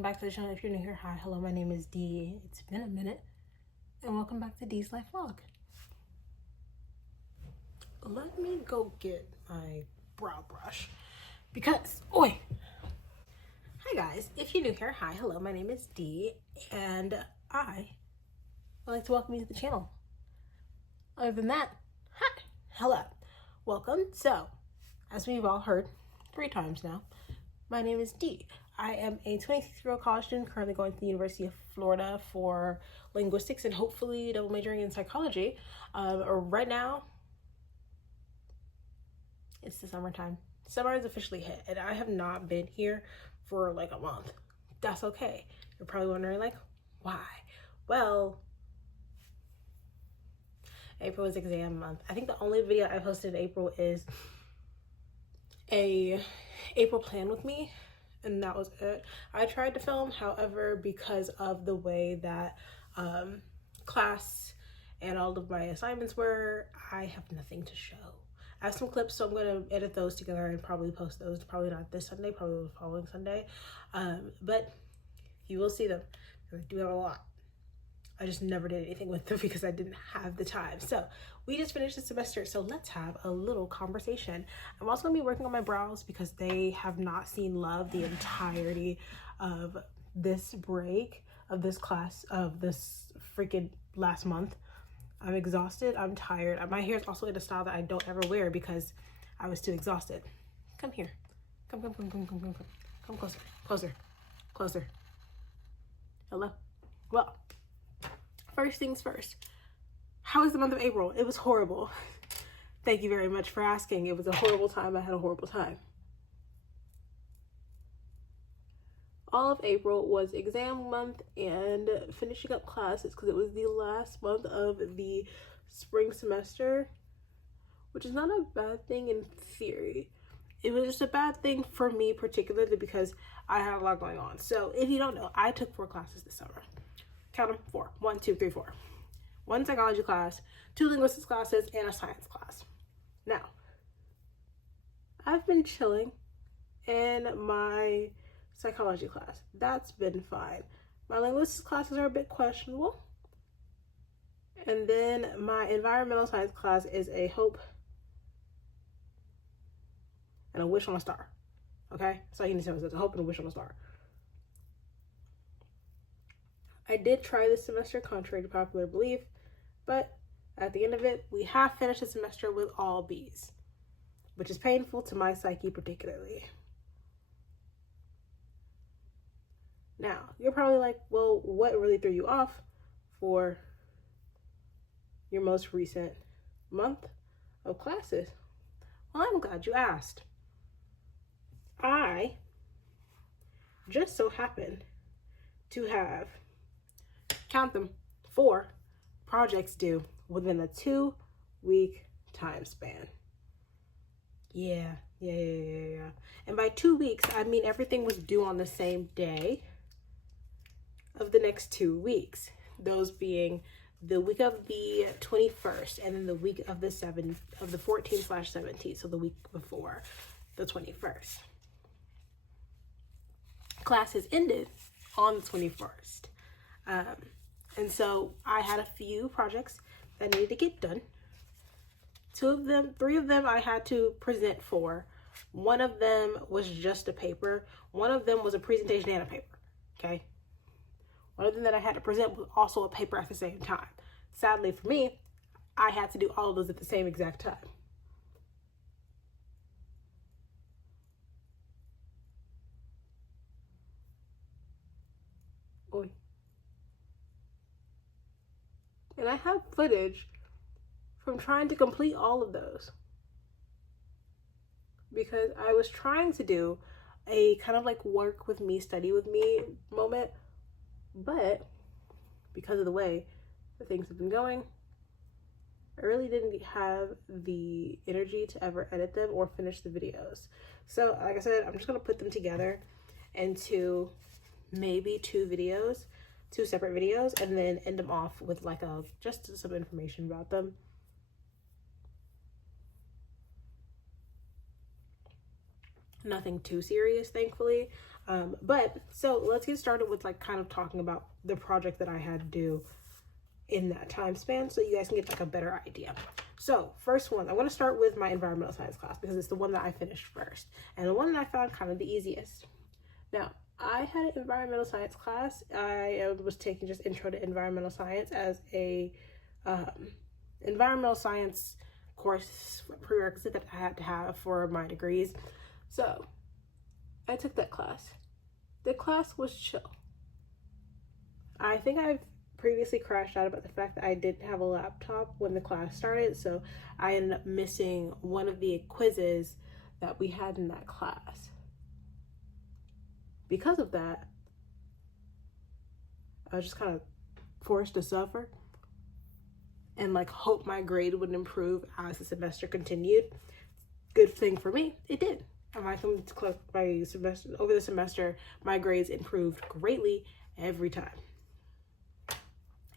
welcome back to the channel. If you're new here, hi, hello, my name is Dee. It's been a minute, and welcome back to Dee's Life Vlog. Let me go get my brow brush because, oi! Hi guys, if you're new here, hi, hello, my name is Dee, and I would like to welcome you to the channel. Other than that, hi, hello, welcome. So, as we've all heard 3 times now, my name is Dee. I am a 26-year-old college student currently going to the University of Florida for linguistics and hopefully double majoring in psychology. Right now, it's the summertime. Summer is officially hit, and I have not been here for like a month. That's okay. You're probably wondering, like, why? Well, April is exam month. I think the only video I posted in April is a April plan with me, and that was it. I tried to film, however, because of the way that class and all of my assignments were, I have nothing to show. I have some clips, so I'm going to edit those together and probably post those. Probably not this Sunday, probably the following Sunday. But you will see them. I do have a lot. I just never did anything with them because I didn't have the time. So we just finished the semester, so let's have a little conversation. I'm also going to be working on my brows because they have not seen love the entirety of this break, of this class, of this freaking last month. I'm exhausted. I'm tired. My hair is also in a style that I don't ever wear because I was too exhausted. Come here. Come closer. Closer. Hello? Well, first things first. How was the month of April? It was horrible. Thank you very much for asking. It was a horrible time. I had a horrible time. All of April was exam month and finishing up classes because it was the last month of the spring semester, which is not a bad thing in theory. It was just a bad thing for me particularly because I had a lot going on. So if you don't know, I took 4 classes this summer. Count them, 4. 1, 2, 3, 4. 1 psychology class, 2 linguistics classes, and a science class. Now, I've been chilling in my psychology class. That's been fine. My linguistics classes are a bit questionable. And then my environmental science class is a hope and a wish on a star. Okay? So you need to say it's a hope and a wish on a star. I did try this semester, contrary to popular belief, but at the end of it, we have finished the semester with all B's, which is painful to my psyche particularly. Now, you're probably like, well, what really threw you off for your most recent month of classes? Well, I'm glad you asked. I just so happened to have, count them, 4 projects due within a 2-week time span. Yeah. And by 2 weeks, I mean everything was due on the same day of the next 2 weeks. Those being the week of the 21st and then the week of the 14/17th, so the week before the 21st. Classes ended on the 21st. And so I had a few projects that needed to get done. 3 of them I had to present for. 1 of them was just a paper. 1 of them was a presentation and a paper. Okay. 1 of them that I had to present was also a paper at the same time. Sadly for me, I had to do all of those at the same exact time. Oy. And I have footage from trying to complete all of those because I was trying to do a kind of like work with me, study with me moment, but because of the way that things have been going, I really didn't have the energy to ever edit them or finish the videos. So like I said, I'm just gonna put them together into maybe 2 videos, 2 separate videos, and then end them off with like just some information about them. Nothing too serious, thankfully. But so let's get started with like kind of talking about the project that I had to do in that time span so you guys can get like a better idea. So first one, I want to start with my environmental science class because it's the one that I finished first and the one that I found kind of the easiest. Now, I had an environmental science class. I was taking just intro to environmental science as a environmental science course prerequisite that I had to have for my degrees. So I took that class. The class was chill. I think I've previously crashed out about the fact that I didn't have a laptop when the class started, so I ended up missing one of the quizzes that we had in that class. Because of that, I was just kind of forced to suffer and like hope my grade would improve as the semester continued. Good thing for me, it did. And over the semester, my grades improved greatly every time.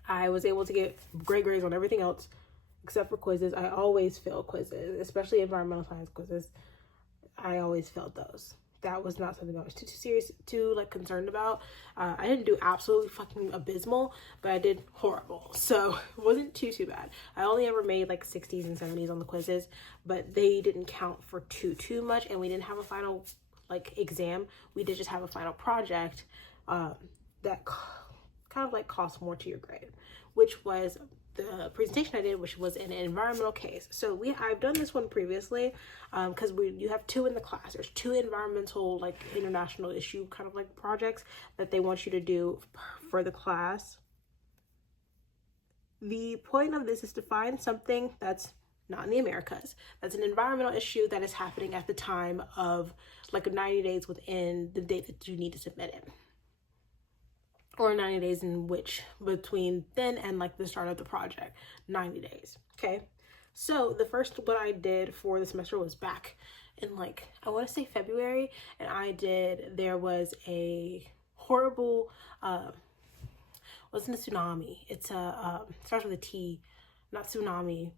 I was able to get great grades on everything else except for quizzes. I always fail quizzes, especially environmental science quizzes. I always failed those. That was not something I was too like concerned about. I didn't do absolutely fucking abysmal, but I did horrible. So it wasn't too bad. I only ever made like 60s and 70s on the quizzes, but they didn't count for too much, and we didn't have a final like exam. We did just have a final project that kind of like cost more to your grade, which was the presentation I did, which was an environmental case. So I've done this one previously because you have two in the class. There's two environmental like international issue kind of like projects that they want you to do for the class. The point of this is to find something that's not in the Americas, that's an environmental issue that is happening at the time of like 90 days within the date that you need to submit it, or 90 days in which between then and like the start of the project, 90 days. Okay. So the first one I did for the semester was back in like, I want to say February. And there was a horrible, wasn't a tsunami. It's starts with a T, not tsunami.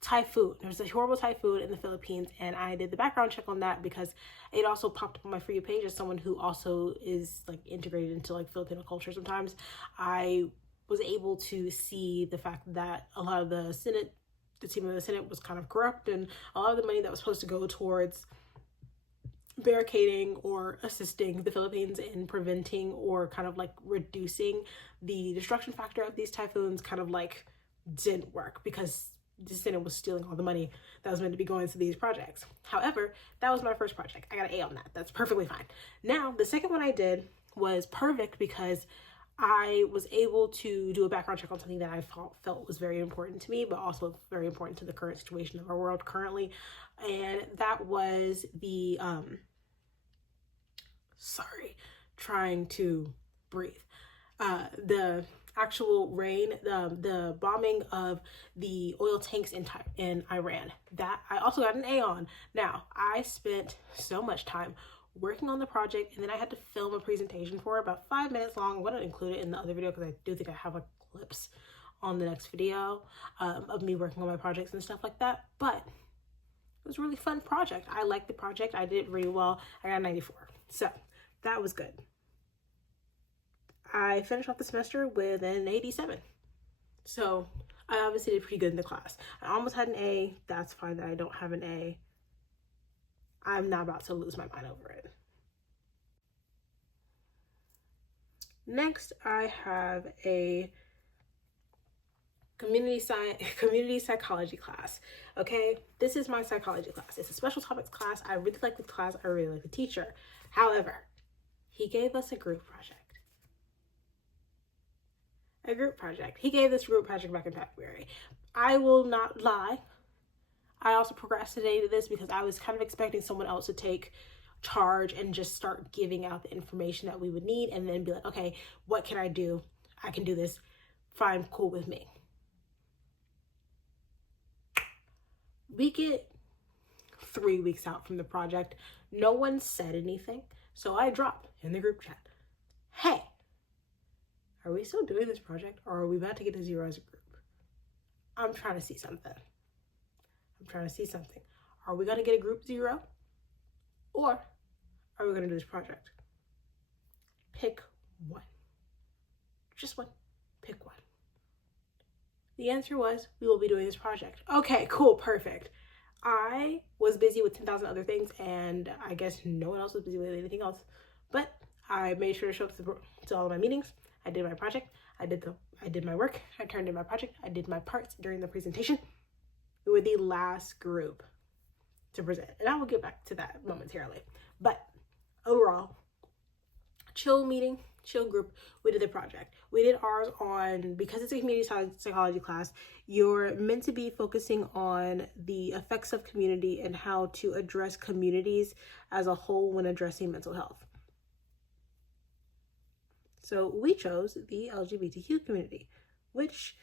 Typhoon. There was a horrible typhoon in the Philippines, and I did the background check on that because it also popped up on my For You page as someone who also is like integrated into like Filipino culture sometimes. I was able to see the fact that a lot of the team of the Senate was kind of corrupt, and a lot of the money that was supposed to go towards barricading or assisting the Philippines in preventing or kind of like reducing the destruction factor of these typhoons kind of like didn't work because the Senate was stealing all the money that was meant to be going to these projects. However, that was my first project. I got an A on that. That's perfectly fine. Now, the second one I did was perfect because I was able to do a background check on something that I felt was very important to me, but also very important to the current situation of our world currently. And that was the, trying to breathe. The actual rain, the bombing of the oil tanks in Iran. That I also got an A on. Now, I spent so much time working on the project, and then I had to film a presentation for it, about 5 minutes long. I'm going to include it in the other video because I do think I have like clips on the next video of me working on my projects and stuff like that. But it was a really fun project. I liked the project. I did really well. I got a 94. So that was good. I finished off the semester with an 87. So I obviously did pretty good in the class. I almost had an A. That's fine that I don't have an A. I'm not about to lose my mind over it. Next, I have a community psychology class. Okay, this is my psychology class. It's a special topics class. I really like the class. I really like the teacher. However, he gave us a group project. He gave this group project back in February. I will not lie. I also procrastinated this because I was kind of expecting someone else to take charge and just start giving out the information that we would need and then be like, okay, what can I do? I can do this. Fine, cool with me. We get 3 weeks out from the project. No one said anything. So I dropped in the group chat, hey, are we still doing this project or are we about to get a 0 as a group? I'm trying to see something. Are we going to get a group 0? Or are we going to do this project? Pick one. Just one. Pick one. The answer was, we will be doing this project. Okay, cool, perfect. I was busy with 10,000 other things, and I guess no one else was busy with anything else. But I made sure to show up to all of my meetings. I did my project. I did my work. I turned in my project. I did my parts during the presentation. We were the last group to present, and I will get back to that momentarily. But overall, chill meeting, chill group. We did the project. We did ours on, because it's a community psychology class, you're meant to be focusing on the effects of community and how to address communities as a whole when addressing mental health. So we chose the LGBTQ community, which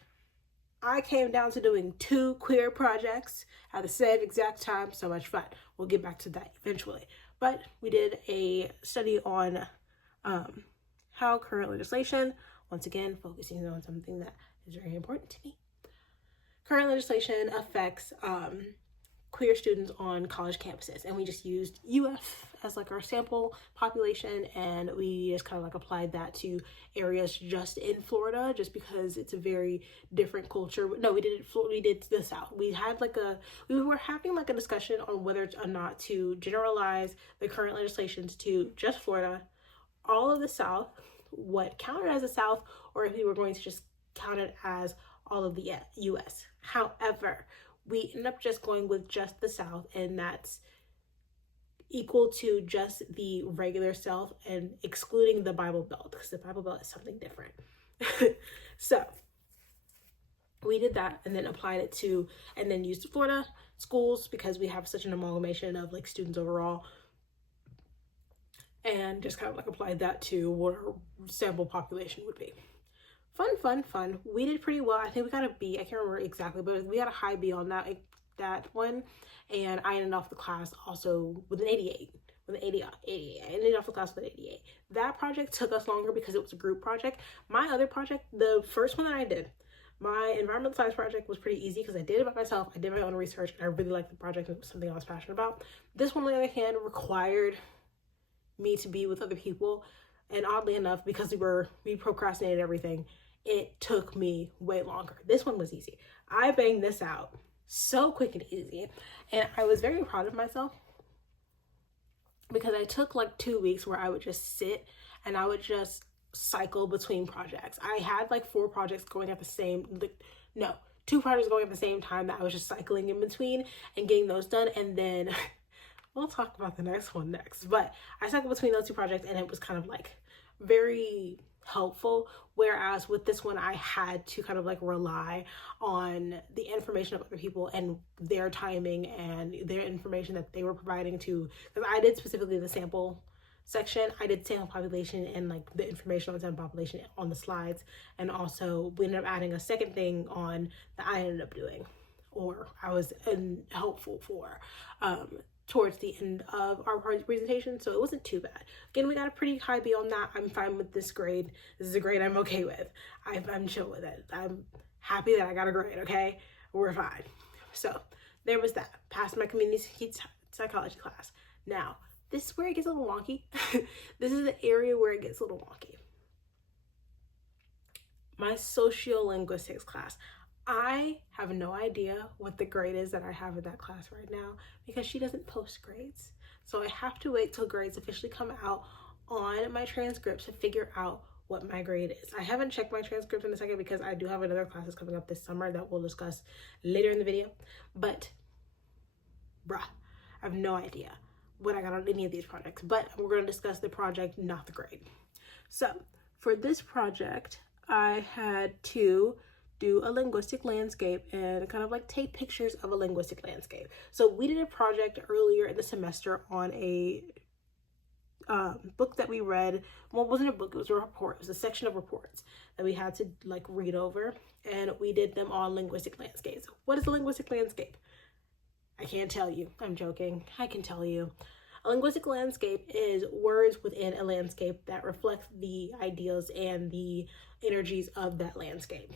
I came down to doing 2 queer projects at the same exact time. So much fun. We'll get back to that eventually. But we did a study on how current legislation, once again, focusing on something that is very important to me, current legislation affects queer students on college campuses. And we just used UF as like our sample population, and we just kind of like applied that to areas just in Florida, just because it's a very different culture. No, we did the South. We were having like a discussion on whether or not to generalize the current legislations to just Florida, all of the South, what counted as the South, or if we were going to just count it as all of the US. However, we ended up just going with just the South, and that's equal to just the regular South and excluding the Bible Belt, because the Bible Belt is something different. So we did that and then applied it to, and then used Florida schools, because we have such an amalgamation of like students overall, and just kind of like applied that to what our sample population would be. Fun. We did pretty well. I think we got a B. I can't remember exactly, but we got a high B on that one. And I ended off the class also with an 88. With an 88. I ended off the class with an 88. That project took us longer because it was a group project. My other project, the first one that I did, my environmental science project, was pretty easy because I did it by myself. I did my own research, and I really liked the project. It was something I was passionate about. This one, on the other hand, required me to be with other people. And oddly enough, because we procrastinated everything, it took me way longer. This one was easy. I banged this out so quick and easy, and I was very proud of myself because I took like 2 weeks where I would just sit and I would just cycle between projects. I had like 4 projects going at the same, 2 projects going at the same time that I was just cycling in between and getting those done, and then we'll talk about the next one next. But I cycled between those 2 projects, and it was kind of like very helpful, whereas with this one I had to kind of like rely on the information of other people and their timing and their information that they were providing to, because I did specifically the sample section. I did sample population and like the information on the sample population on the slides, and also we ended up adding a second thing on that I ended up doing, or I was helpful for towards the end of our presentation, so it wasn't too bad. Again, we got a pretty high B on that. I'm fine with this grade. This is a grade I'm okay with. I'm chill with it. I'm happy that I got a grade, okay? We're fine. So there was that. Passed my community psychology class. Now, this is where it gets a little wonky. This is the area where it gets a little wonky. My sociolinguistics class. I have no idea what the grade is that I have in that class right now, because she doesn't post grades. So I have to wait till grades officially come out on my transcripts to figure out what my grade is. I haven't checked my transcript in a second because I do have another classes coming up this summer that we'll discuss later in the video. But I have no idea what I got on any of these projects, but we're going to discuss the project, not the grade. So for this project, I had to do a linguistic landscape and kind of like take pictures of a linguistic landscape. So we did a project earlier in the semester on a book that we read. Well, it wasn't a book, it was a report. It was a section of reports that we had to like read over, and we did them on linguistic landscapes. What is a linguistic landscape? I can't tell you. I'm joking. I can tell you. A linguistic landscape is words within a landscape that reflect the ideals and the energies of that landscape.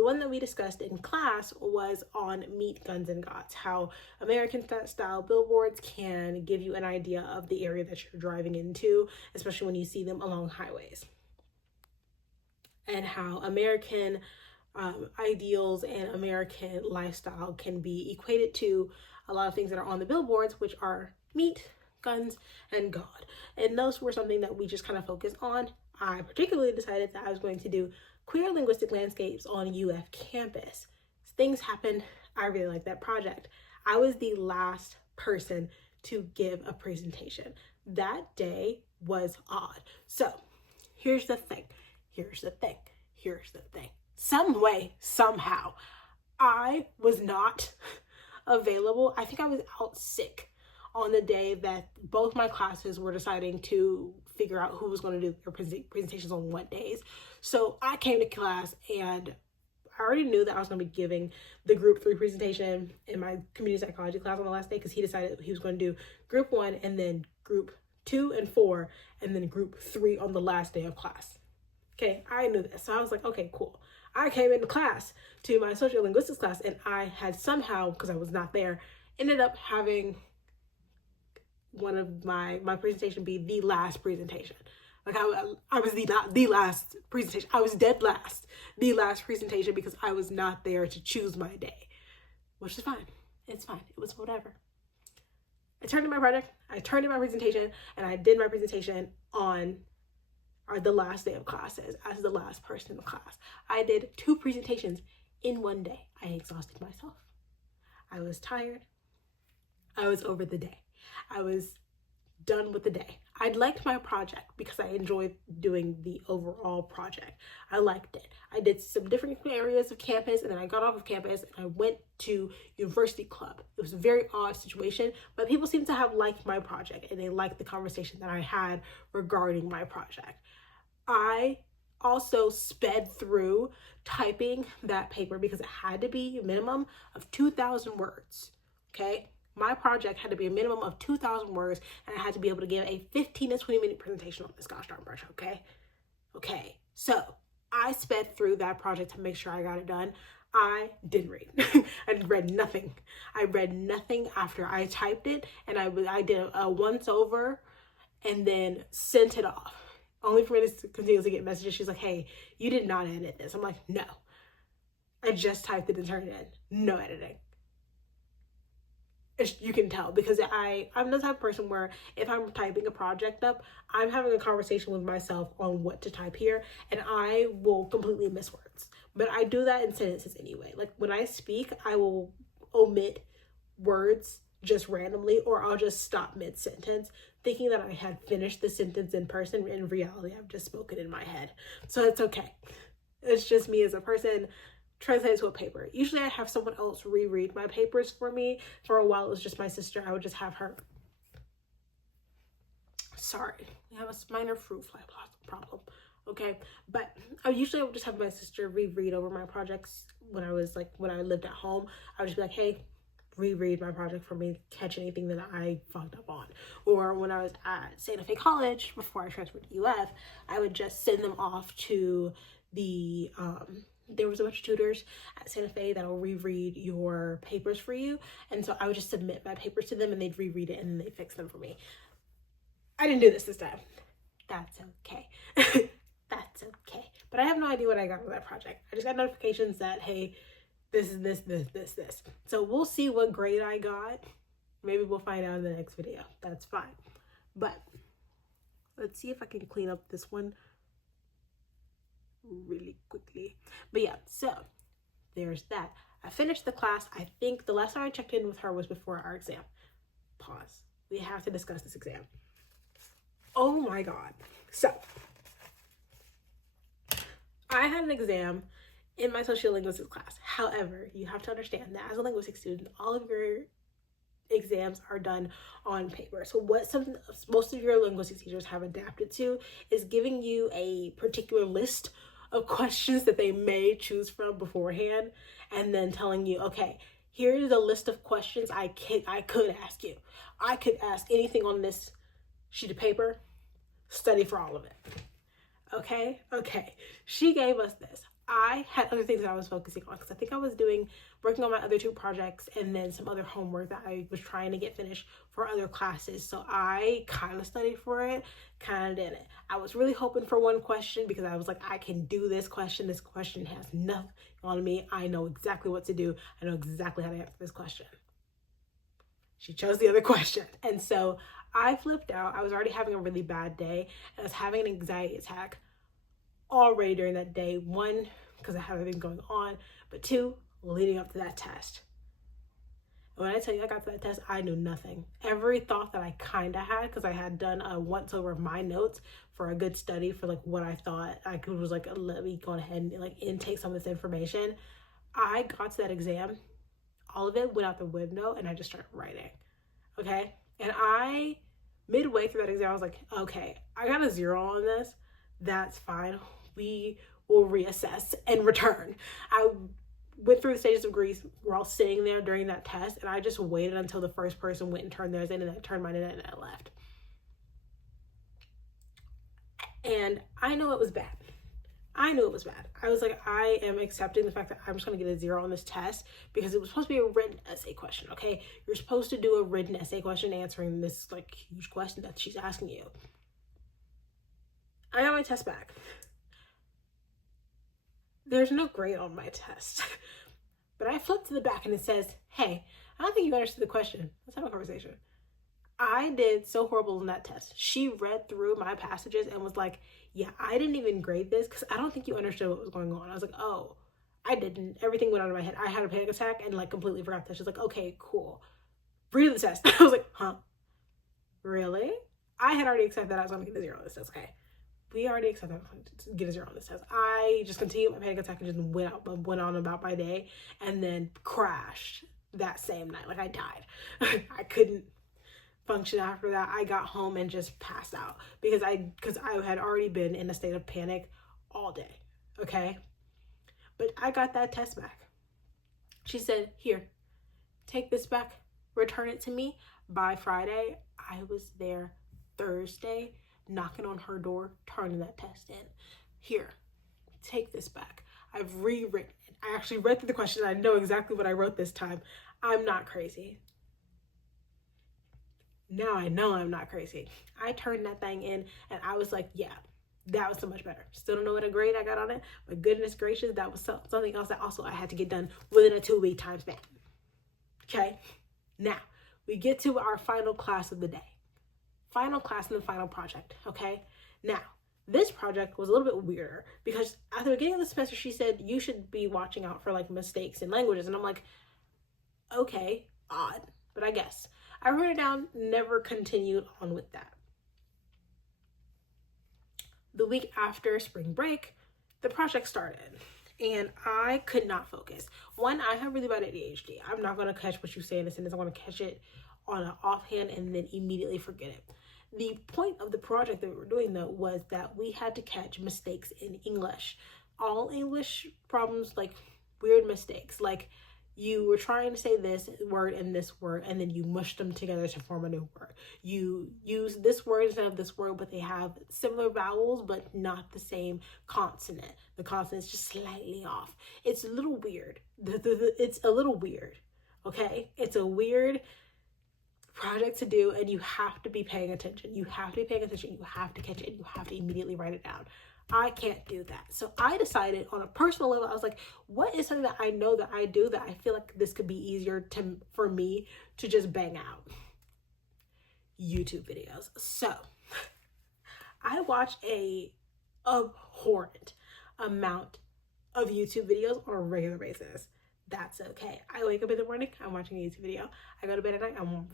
The one that we discussed in class was on meat, guns, and gods, how American style billboards can give you an idea of the area that you're driving into, especially when you see them along highways. And how American ideals and American lifestyle can be equated to a lot of things that are on the billboards, which are meat, guns, and God. And those were something that we just kind of focused on. I particularly decided that I was going to do queer linguistic landscapes on UF campus. Things happened. I really liked that project. I was the last person to give a presentation. That day was odd. So here's the thing. Some way, somehow, I was not available. I think I was out sick on the day that both my classes were deciding to figure out who was going to do their presentations on what days. So I came to class and I already knew that I was going to be giving the group 3 presentation in my community psychology class on the last day, because he decided he was going to do group 1 and then group 2 and 4 and then group 3 on the last day of class. Okay, I knew this. So I was like, okay, cool. I came into class to my social linguistics class and I had somehow, because I was not there, ended up having one of my presentation be the last presentation. Like I was the last presentation. I was dead last, the last presentation, because I was not there to choose my day, which is fine. It's fine. It was whatever. I turned in my project, I turned in my presentation, and I did my presentation on the last day of classes as the last person in the class. I did 2 presentations in one day. I exhausted myself. I was tired. I was over the day. I was done with the day. I liked my project because I enjoyed doing the overall project. I liked it. I did some different areas of campus, and then I got off of campus and I went to university club. It was a very odd situation, but people seem to have liked my project and they liked the conversation that I had regarding my project. I also sped through typing that paper because it had to be a minimum of 2,000 words, okay? My project had to be a minimum of 2,000 words, and I had to be able to give a 15 to 20-minute presentation on this gosh darn project, okay? Okay, so I sped through that project to make sure I got it done. I didn't read. I read nothing. I read nothing after I typed it, and I did a once over and then sent it off. Only for me to continue to get messages. She's like, hey, you did not edit this. I'm like, no. I just typed it and turned it in. No editing. You can tell because I'm the type of person where if I'm typing a project up, I'm having a conversation with myself on what to type here, and I will completely miss words. But I do that in sentences anyway. Like when I speak, I will omit words just randomly, or I'll just stop mid-sentence thinking that I had finished the sentence in person. In reality, I've just spoken in my head. So it's okay. It's just me as a person translate it to a paper. Usually I have someone else reread my papers for me. For a while, it was just my sister. I would just have her. Sorry, we have a minor fruit fly problem. Okay, but I would just have my sister reread over my projects when I lived at home. I would just be like, hey, reread my project for me, catch anything that I fucked up on. Or when I was at Santa Fe College before I transferred to UF, I would just send them off to the there was a bunch of tutors at Santa Fe that'll reread your papers for you, and so I would just submit my papers to them and they'd reread it and then they'd fix them for me. I didn't do this time. That's okay. That's okay. But I have no idea what I got with that project. I just got notifications that, hey, this is this. So we'll see what grade I got. Maybe we'll find out in the next video. That's fine. But let's see if I can clean up this one really quickly. But yeah, so there's that. I finished the class. I think the last time I checked in with her was before our exam. Pause. We have to discuss this exam. Oh my God. So I had an exam in my social linguistics class. However, you have to understand that as a linguistics student, all of your exams are done on paper. So what most of your linguistics teachers have adapted to is giving you a particular list of questions that they may choose from beforehand, and then telling you, okay, here's a list of questions I could ask you. I could ask anything on this sheet of paper. Study for all of it. Okay. She gave us this. I had other things that I was focusing on because I think I was working on my other 2 projects and then some other homework that I was trying to get finished for other classes. So I kind of studied for it, kind of didn't. I was really hoping for one question because I was like, I can do this question. This question has nothing on me. I know exactly what to do. I know exactly how to answer this question. She chose the other question. And so I flipped out. I was already having a really bad day and I was having an anxiety attack already during that day. 1, because I had everything going on, but 2, leading up to that test. And when I tell you I got to that test, I knew nothing. Every thought that I kind of had, because I had done a once over of my notes for a good study for like what I thought I could, was like, let me go ahead and like intake some of this information. I got to that exam, all of it went out the window and I just started writing. Okay. And midway through that exam, I was like, okay, I got a 0 on this. That's fine. We will reassess and return. I went through the stages of grief. We're all sitting there during that test, and I just waited until the first person went and turned theirs in, and I turned mine in, and I left. And I know it was bad. I knew it was bad. I was like, I am accepting the fact that I'm just going to get a 0 on this test because it was supposed to be a written essay question, okay? You're supposed to do a written essay question answering this like huge question that she's asking you. I got my test back. There's no grade on my test. But I flipped to the back and it says, hey, I don't think you understood the question. Let's have a conversation. I did so horrible in that test. She read through my passages and was like, yeah, I didn't even grade this because I don't think you understood what was going on. I was like, oh, I didn't. Everything went out of my head. I had a panic attack and like completely forgot that. She's like, okay, cool. Read the test. I was like, huh? Really? I had already accepted that I was going to get a 0 on this test. Okay. We already accepted that I was going to get a 0 on this test. I just continued my panic attack and just went on about my day and then crashed that same night. Like I died. I couldn't function after that. I got home and just passed out because I had already been in a state of panic all day. Okay. But I got that test back. She said, here, take this back, return it to me by Friday. I was there Thursday, knocking on her door, turning that test in. Here, take this back. I've rewritten it. I actually read through the question. I know exactly what I wrote this time. I'm not crazy. Now I know I'm not crazy. I turned that thing in and I was like, yeah, that was so much better. Still don't know what a grade I got on it, but goodness gracious, that was something else that also I had to get done within a 2-week time span. Okay, now we get to our final class of the day. Final class and the final project, okay? Now, this project was a little bit weirder because at the beginning of the semester, she said, you should be watching out for like mistakes in languages. And I'm like, okay, odd, but I guess. I wrote it down, never continued on with that. The week after spring break, the project started and I could not focus. One, I have really bad ADHD. I'm not going to catch what you say in a sentence. I'm going to catch it on an offhand and then immediately forget it. The point of the project that we were doing though was that we had to catch mistakes in English. All English problems, like weird mistakes, like you were trying to say this word and this word and then you mushed them together to form a new word. You use this word instead of this word, but they have similar vowels but not the same consonant. The consonant is just slightly off. It's a little weird. It's a little weird, okay? It's a weird project to do and you have to be paying attention. You have to be paying attention. You have to catch it. You have to immediately write it down. I can't do that. So I decided on a personal level, I was like, what is something that I know that I do that I feel like this could be easier for me to just bang out? YouTube videos. So I watch a abhorrent amount of YouTube videos on a regular basis. That's okay. I wake up in the morning, I'm watching a YouTube video. I go to bed at night, I'm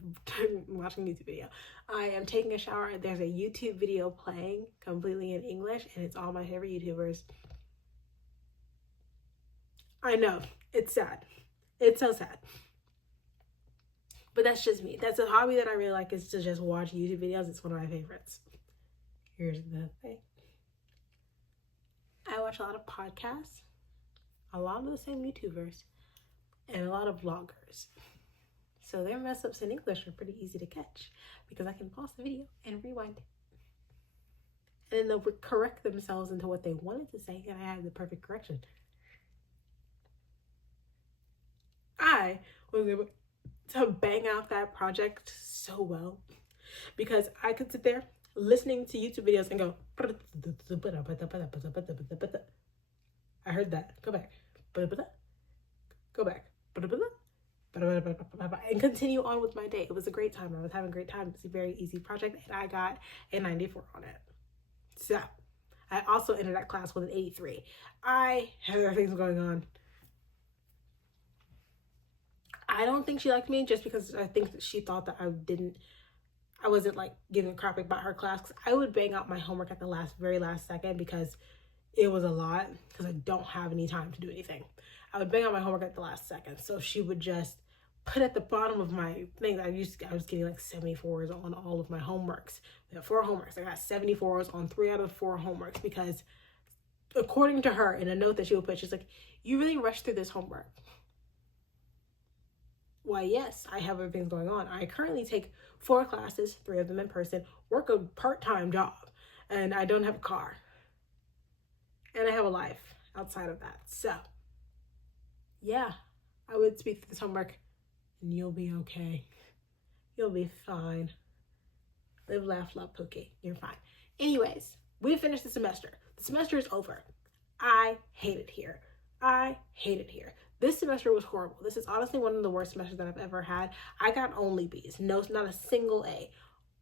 watching a YouTube video. I am taking a shower, there's a YouTube video playing completely in English, and it's all my favorite YouTubers. I know, it's sad. It's so sad. But that's just me. That's a hobby that I really like, is to just watch YouTube videos. It's one of my favorites. Here's the thing. I watch a lot of podcasts, a lot of the same YouTubers, and a lot of vloggers. So their mess ups in English are pretty easy to catch because I can pause the video and rewind it. And then they'll correct themselves into what they wanted to say and I have the perfect correction. I was able to bang out that project so well because I could sit there listening to YouTube videos and go, I heard that. Go back. Go back. And continue on with my day. It was a great time. I was having a great time. It's a very easy project, and I got a 94 on it. So I also entered that class with an 83. I had other things going on. I don't think she liked me just because I think that she thought that I wasn't like giving a crap about her class, because I would bang out my homework at the very last second because it was a lot, because I don't have any time to do anything. I would bang out my homework at the last second. So she would just put at the bottom of my thing, I was getting like 74s on all of my homeworks. We have 4 homeworks. I got 74s on 3 out of 4 homeworks because according to her, in a note that she would put, she's like, you really rushed through this homework. Why, yes, I have other things going on. I currently take 4 classes, 3 of them in person, work a part-time job, and I don't have a car. And I have a life outside of that. So, yeah, I would speak through this homework, and you'll be okay. You'll be fine. Live, laugh, love, Pookie. You're fine. Anyways, we finished the semester. The semester is over. I hate it here. I hate it here. This semester was horrible. This is honestly one of the worst semesters that I've ever had. I got only B's. No, not a single A.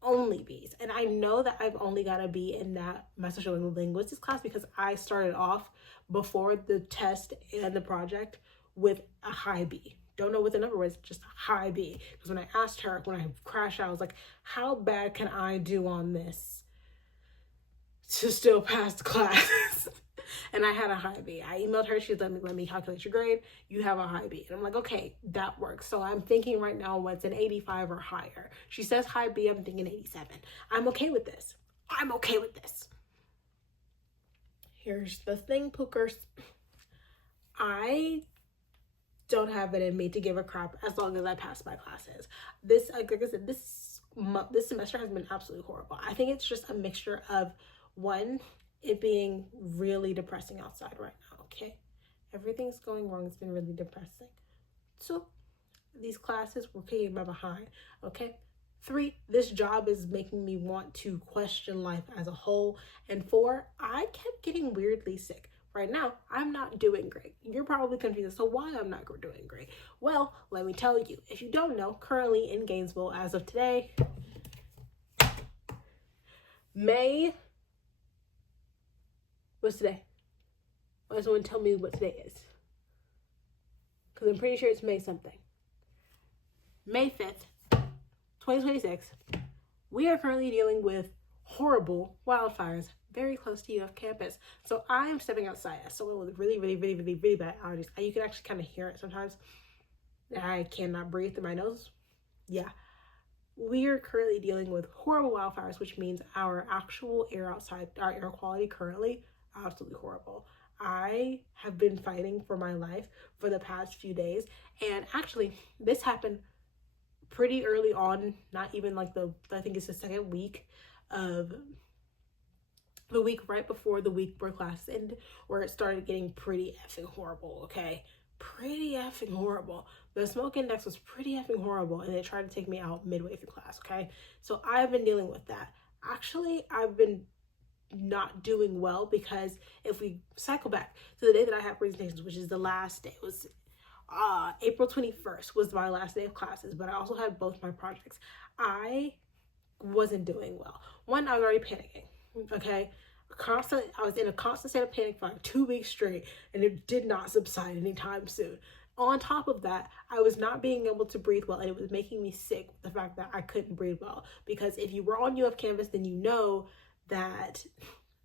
Only B's. And I know that I've only got a B in my social linguistics class because I started off before the test and the project with a high B. Don't know what the number was, just a high B. Because when I asked her, when I crashed out, I was like, how bad can I do on this to still pass the class? And I had a high B. I emailed her. She was let me calculate your grade. You have a high B. And I'm like, okay, that works. So I'm thinking right now what's an 85 or higher. She says high B. I'm thinking 87. I'm okay with this. I'm okay with this. Here's the thing, Pookers. I don't have it in me to give a crap as long as I pass my classes. This, like I said, this semester has been absolutely horrible. I think it's just a mixture of, one, it being really depressing outside right now, okay? Everything's going wrong. It's been really depressing. 2, these classes were kicking my behind, okay? 3, this job is making me want to question life as a whole. And 4, I kept getting weirdly sick. Right now, I'm not doing great. You're probably confused as to why I'm not doing great. Well, let me tell you. If you don't know, currently in Gainesville, as of today, what's today? Why does someone tell me what today is? Because I'm pretty sure it's May something. May 5th, 2026. We are currently dealing with horrible wildfires very close to UF campus. So I'm stepping outside as someone with really, really, really, really, really bad allergies. You can actually kind of hear it sometimes. I cannot breathe through my nose. Yeah. We are currently dealing with horrible wildfires, which means our actual air outside, our air quality currently, absolutely horrible. I have been fighting for my life for the past few days. And actually, this happened pretty early on, not even like I think it's the second week of the week right before the week where class ended, where it started getting pretty effing horrible, okay? Pretty effing horrible. The smoke index was pretty effing horrible, and they tried to take me out midway through class, okay? So I've been dealing with that. Actually, I've been not doing well because if we cycle back to the day that I had presentations, which is the last day, it was April 21st was my last day of classes, but I also had both my projects. I wasn't doing well. One, I was already panicking, okay? I was in a constant state of panic for like 2 weeks straight, and it did not subside anytime soon. On top of that, I was not being able to breathe well, and it was making me sick with the fact that I couldn't breathe well. Because if you were on UF campus, then you know that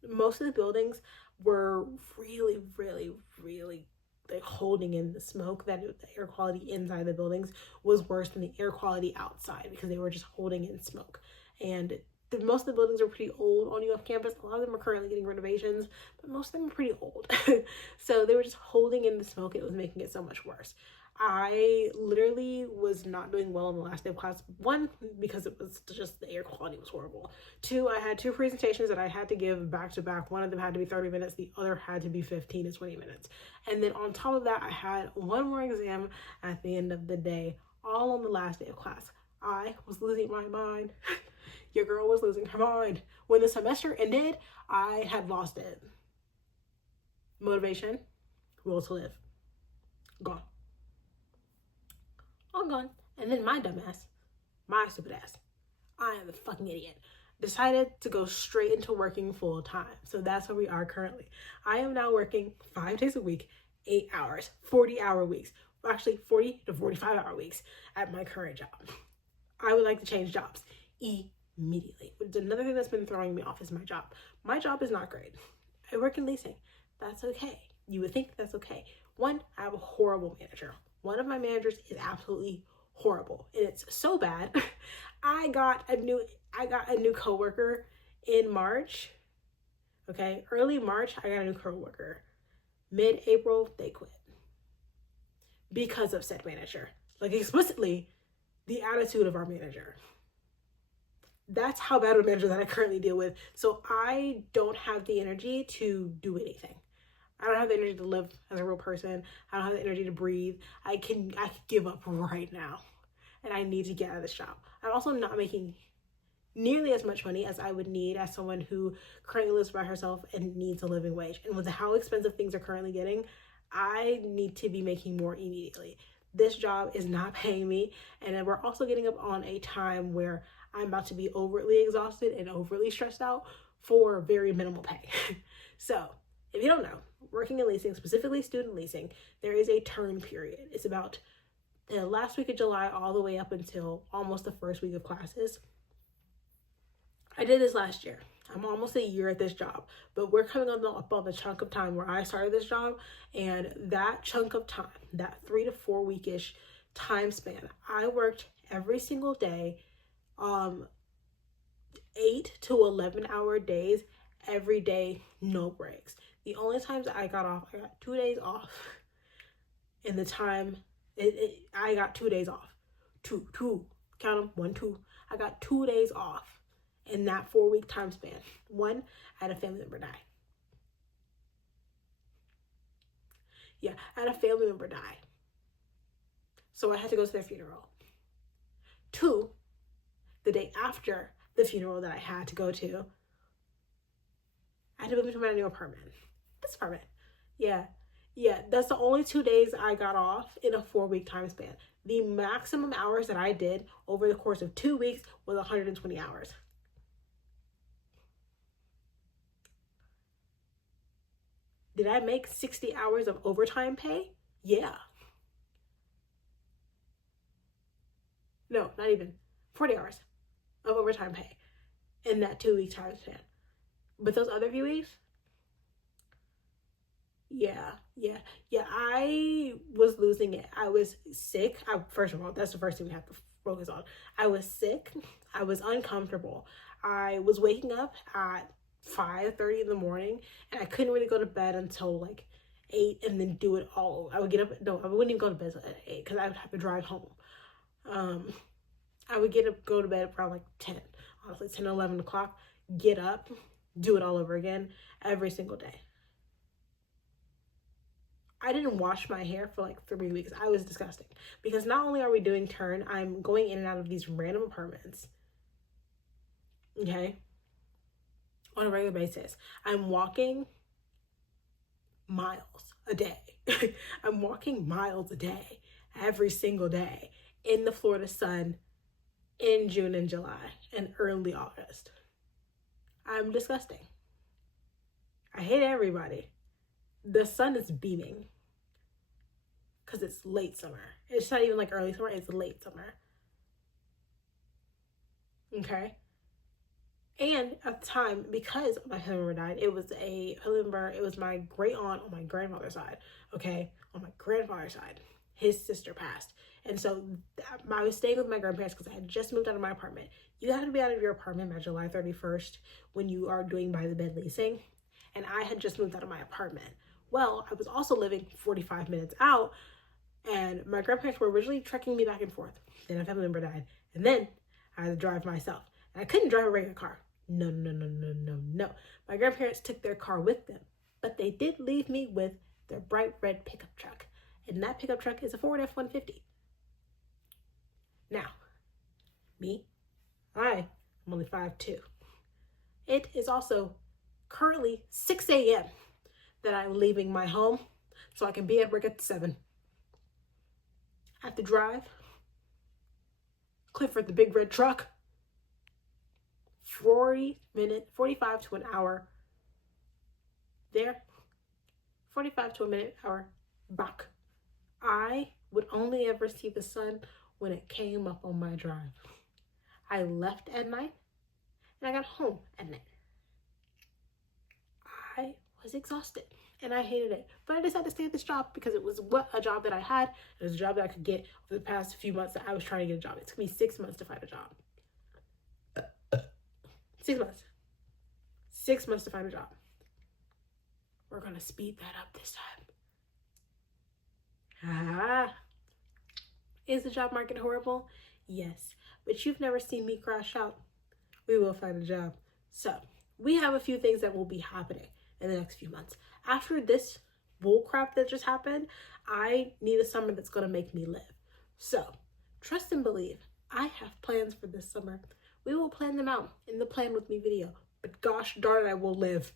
most of the buildings were really, really, really like holding in the smoke. That the air quality inside the buildings was worse than the air quality outside because they were just holding in smoke. And most of the buildings are pretty old on UF campus. A lot of them are currently getting renovations, but most of them are pretty old. So they were just holding in the smoke. It was making it so much worse. I literally was not doing well in the last day of class. One, because it was just the air quality was horrible. Two, I had two presentations that I had to give back to back. One of them had to be 30 minutes. The other had to be 15 to 20 minutes. And then on top of that, I had one more exam at the end of the day, all on the last day of class. I was losing my mind. Your girl was losing her mind. When the semester ended, I had lost it. Motivation, will to live, gone. All gone. And then my dumbass, my stupid ass, I am a fucking idiot, decided to go straight into working full time. So that's where we are currently. I am now working 5 days a week, 8 hours, 40-hour weeks. Actually, 40 to 45-hour weeks at my current job. I would like to change jobs immediately. Another thing that's been throwing me off is my job. My job is not great. I work in leasing. That's okay. You would think that's okay. One, I have a horrible manager. One of my managers is absolutely horrible, and it's so bad. I got a new coworker in March. Okay, early March, I got a new coworker. Mid-April, they quit because of said manager. Like, explicitly, the attitude of our manager. That's how bad of a manager that I currently deal with. So I don't have the energy to do anything. I don't have the energy to live as a real person. I don't have the energy to breathe. I could give up right now, and I need to get out of this job. I'm also not making nearly as much money as I would need as someone who currently lives by herself and needs a living wage. And with how expensive things are currently getting, I need to be making more immediately. This job is not paying me, and then we're also getting up on a time where I'm about to be overly exhausted and overly stressed out for very minimal pay. So, if you don't know, working in leasing, specifically student leasing, there is a turn period. It's about the last week of July all the way up until almost the first week of classes. I did this last year. I'm almost a year at this job, but we're coming up on the chunk of time where I started this job, and that chunk of time, that 3 to 4 weekish time span, I worked every single day, 8 to 11-hour days, every day, no breaks. The only times I got off, I got 2 days off. In the time, I got 2 days off. Two, count them, 1, 2. I got 2 days off in that 4-week time span. One, I had a family member die. Yeah, I had a family member die. So I had to go to their funeral. 2, the day after the funeral that I had to go to, I had to move into my new apartment. This apartment. Yeah, that's the only 2 days I got off in a 4-week time span. The maximum hours that I did over the course of 2 weeks was 120 hours. Did I make 60 hours of overtime pay? Yeah. No, not even. 40 hours of overtime pay in that 2-week time span. But those other few weeks, yeah, I was losing it. I was sick. First of all, that's the first thing we have to focus on. I was sick. I was uncomfortable. I was waking up at 5:30 in the morning, and I couldn't really go to bed until like 8, and then do it all. I would get up. No, I wouldn't even go to bed at 8 because I would have to drive home. I would go to bed around like 10, honestly, 10 or 11 o'clock, get up, do it all over again every single day. I didn't wash my hair for like 3 weeks. I was disgusting because not only are we doing turn, I'm going in and out of these random apartments, okay, on a regular basis. I'm walking miles a day. I'm walking miles a day every single day in the Florida sun in June and July and early August. I'm disgusting. I hate everybody. The sun is beaming because it's late summer. It's not even like early summer, it's late summer. Okay? And at the time, because my family member died, it was my great aunt on my grandmother's side. Okay? On my grandfather's side. His sister passed. And so I was staying with my grandparents because I had just moved out of my apartment. You have to be out of your apartment by July 31st when you are doing by the bed leasing. And I had just moved out of my apartment. Well, I was also living 45 minutes out And my grandparents were originally trekking me back and forth. Then a family member died. And then I had to drive myself. And I couldn't drive a regular car. No, no, no, no, no, no. My grandparents took their car with them. But they did leave me with their bright red pickup truck. And that pickup truck is a Ford F-150. Now, I'm only 5'2". It is also currently 6 a.m. that I'm leaving my home so I can be at work at 7. I have to drive Clifford the big red truck 45 to an hour there, 45 to a minute hour back. I would only ever see the sun when it came up on my drive. I left at night and I got home at night. I was exhausted and I hated it, but I decided to stay at this job because it was a job that I had. It was a job that I could get for the past few months that I was trying to get a job. It took me 6 months to find a job. 6 months. 6 months to find a job. We're gonna speed that up this time. Is the job market horrible? Yes, but you've never seen me crash out. We will find a job. So we have a few things that will be happening in the next few months. After this bull crap that just happened, I need a summer that's gonna make me live. So trust and believe. I have plans for this summer. We will plan them out in the Plan With Me video. But gosh darn it, I will live.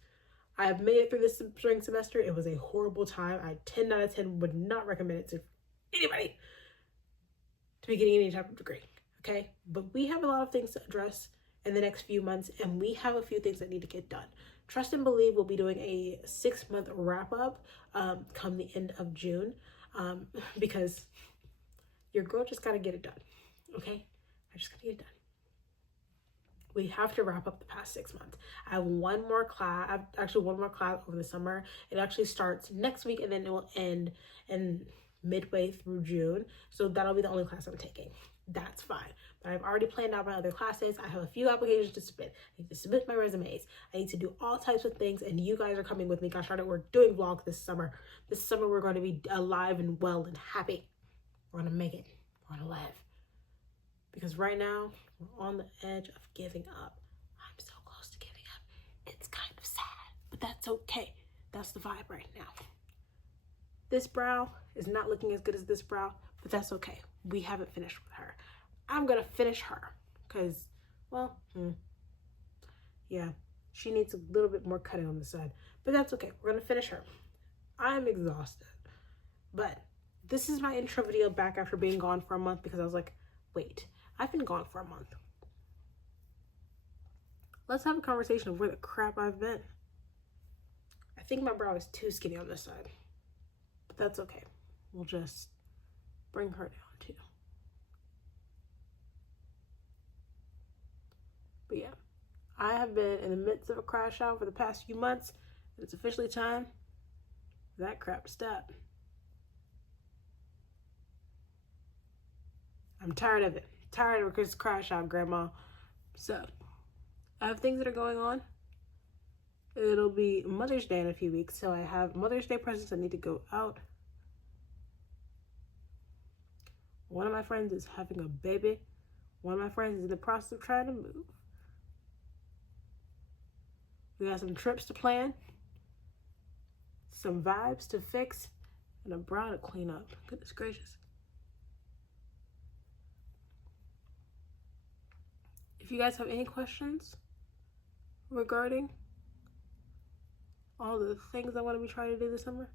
I have made it through this spring semester. It was a horrible time. I 10 out of 10 would not recommend it to anybody to be getting any type of degree, okay? But we have a lot of things to address in the next few months, and we have a few things that need to get done. Trust and believe we'll be doing a 6-month wrap-up come the end of June because your girl just gotta get it done, okay? I just gotta get it done. We have to wrap up the past 6 months. I have one more class over the summer. It actually starts next week and then it will end in midway through June. So that'll be the only class I'm taking. That's fine. But I've already planned out my other classes. I have a few applications to submit. I need to submit my resumes. I need to do all types of things, and you guys are coming with me. Gosh darn it, we're doing vlogs this summer. This summer we're going to be alive and well and happy. We're going to make it. We're going to live. Because right now, we're on the edge of giving up. I'm so close to giving up. It's kind of sad, but that's okay. That's the vibe right now. This brow is not looking as good as this brow, but that's okay. We haven't finished with her. I'm gonna finish her because, well, yeah, she needs a little bit more cutting on the side, but that's okay. We're gonna finish her. I'm exhausted, but this is my intro video back after being gone for a month because I was like, wait, I've been gone for a month. Let's have a conversation of where the crap I've been. I think my brow is too skinny on this side, but that's okay. We'll just bring her down too. But yeah, I have been in the midst of a crash out for the past few months, and it's officially time for that crap to stop. I'm tired of it. Tired of this crash out, Grandma. So, I have things that are going on. It'll be Mother's Day in a few weeks, so I have Mother's Day presents that need to go out. One of my friends is having a baby. One of my friends is in the process of trying to move. We got some trips to plan, some vibes to fix, and a brow to clean up. Goodness gracious. If you guys have any questions regarding all the things I want to be trying to do this summer,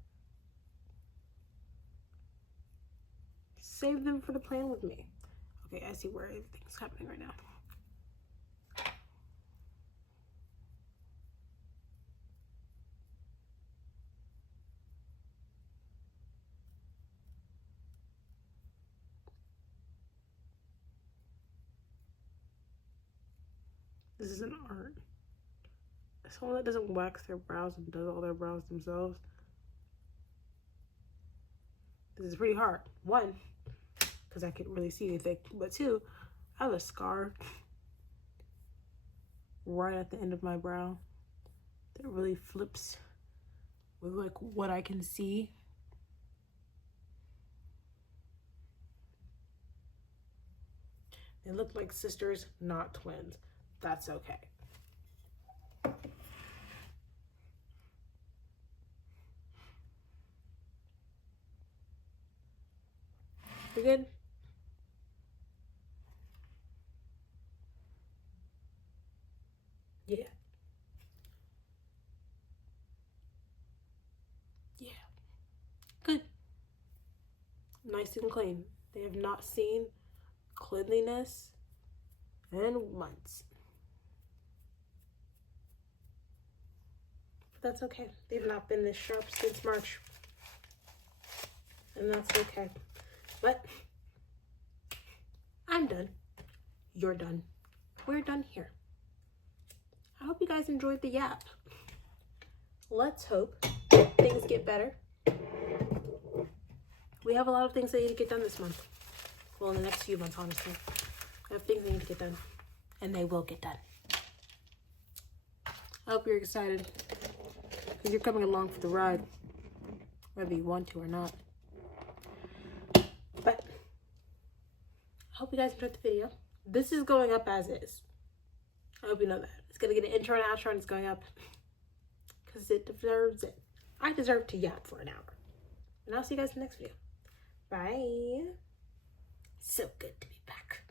save them for the Plan With Me. Okay, I see where everything's happening right now. This is an art. Someone that doesn't wax their brows and does all their brows themselves. This is pretty hard. One, because I can't really see anything. But two, I have a scar right at the end of my brow that really flips with like what I can see. They look like sisters, not twins. That's okay. You good? Yeah. Yeah. Good. Nice and clean. They have not seen cleanliness in months. But that's okay. They've not been this sharp since March. And that's okay. But I'm done. You're done. We're done here. I hope you guys enjoyed the yap. Let's hope things get better. We have a lot of things that need to get done this month. Well, in the next few months, honestly. I have things that need to get done. And they will get done. I hope you're excited. Because you're coming along for the ride. Whether you want to or not. But I hope you guys enjoyed the video. This is going up as is. I hope you know that. It's going to get an intro and outro and it's going up. Because it deserves it. I deserve to yap for an hour. And I'll see you guys in the next video. Bye. So good to be back.